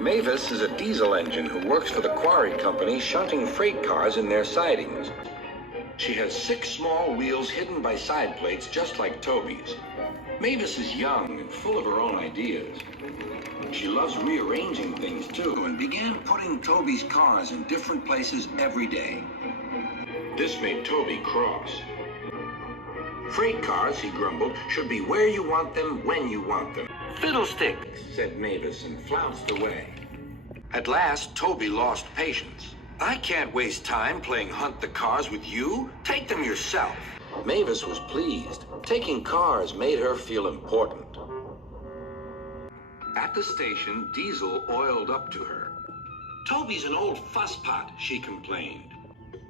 Mavis is a diesel engine who works for the quarry company shunting freight cars in their sidings. She has 6 small wheels hidden by side plates just like Toby's. Mavis is young and full of her own ideas. She loves rearranging things too and began putting Toby's cars in different places every day. This made Toby cross. Freight cars, he grumbled, should be where you want them, when you want them. Fiddlesticks, said Mavis and flounced away. At last, Toby lost patience. I can't waste time playing hunt the cars with you. Take them yourself. Mavis was pleased. Taking cars made her feel important. At the station, Diesel oiled up to her. Toby's an old fusspot, she complained.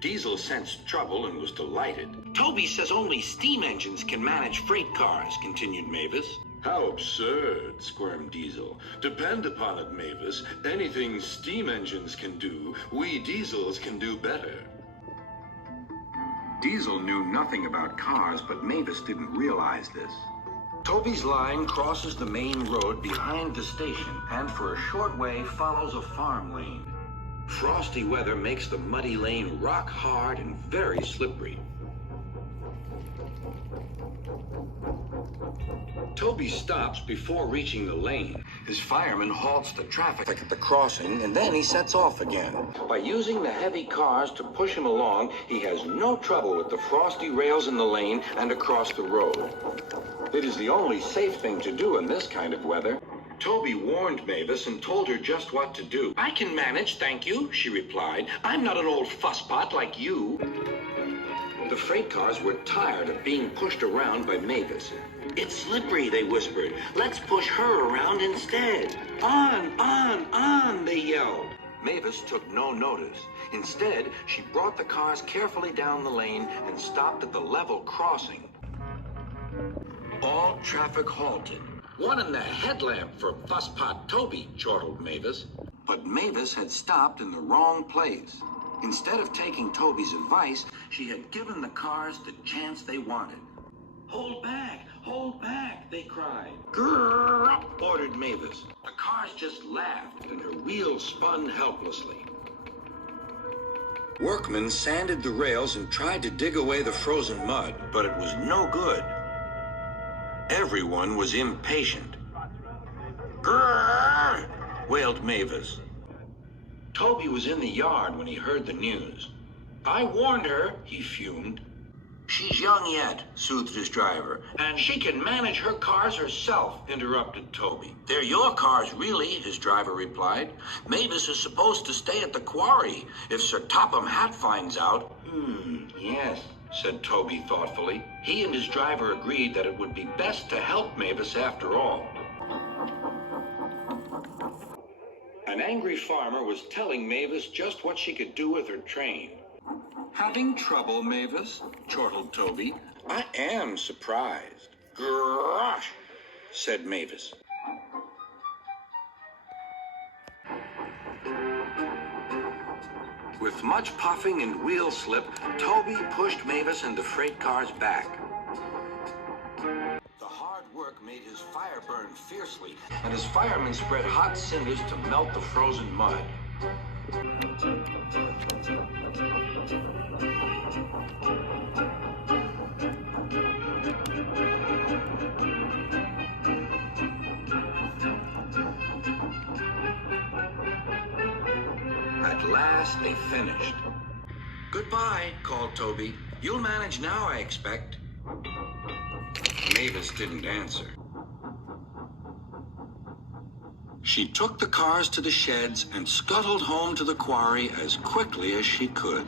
Diesel sensed trouble and was delighted. Toby says only steam engines can manage freight cars, continued Mavis. How absurd, squirmed Diesel. Depend upon it, Mavis. Anything steam engines can do, we diesels can do better. Diesel knew nothing about cars, but Mavis didn't realize this. Toby's line crosses the main road behind the station and for a short way follows a farm lane. Frosty weather makes the muddy lane rock hard and very slippery. Toby stops before reaching the lane. His fireman halts the traffic at the crossing, and then he sets off again. By using the heavy cars to push him along, he has no trouble with the frosty rails in the lane and across the road. It is the only safe thing to do in this kind of weather. Toby warned Mavis and told her just what to do. I can manage, thank you, she replied. I'm not an old fusspot like you. The freight cars were tired of being pushed around by Mavis. It's slippery, they whispered. Let's push her around instead. On, they yelled. Mavis took no notice. Instead, she brought the cars carefully down the lane and stopped at the level crossing. All traffic halted. One in the headlamp for fusspot Toby, chortled Mavis. But Mavis had stopped in the wrong place. Instead of taking Toby's advice, she had given the cars the chance they wanted. Hold back, they cried. Grrr, ordered Mavis. The cars just laughed and her wheels spun helplessly. Workmen sanded the rails and tried to dig away the frozen mud, but it was no good. Everyone was impatient. Grrr, wailed Mavis. Toby was in the yard when he heard the news. I warned her, he fumed. She's young yet, soothed his driver. And she can manage her cars herself, interrupted Toby. They're your cars, really, his driver replied. Mavis is supposed to stay at the quarry if Sir Topham Hatt finds out. Yes, said Toby thoughtfully. He and his driver agreed that it would be best to help Mavis after all. An angry farmer was telling Mavis just what she could do with her train. Having trouble, Mavis? Chortled Toby. I am surprised. Gosh, said Mavis. With much puffing and wheel slip, Toby pushed Mavis and the freight cars back. The hard work made his fire burn fiercely, and his firemen spread hot cinders to melt the frozen mud. At last, they finished. Goodbye, called Toby. You'll manage now, I expect. Mavis didn't answer. She took the cars to the sheds and scuttled home to the quarry as quickly as she could.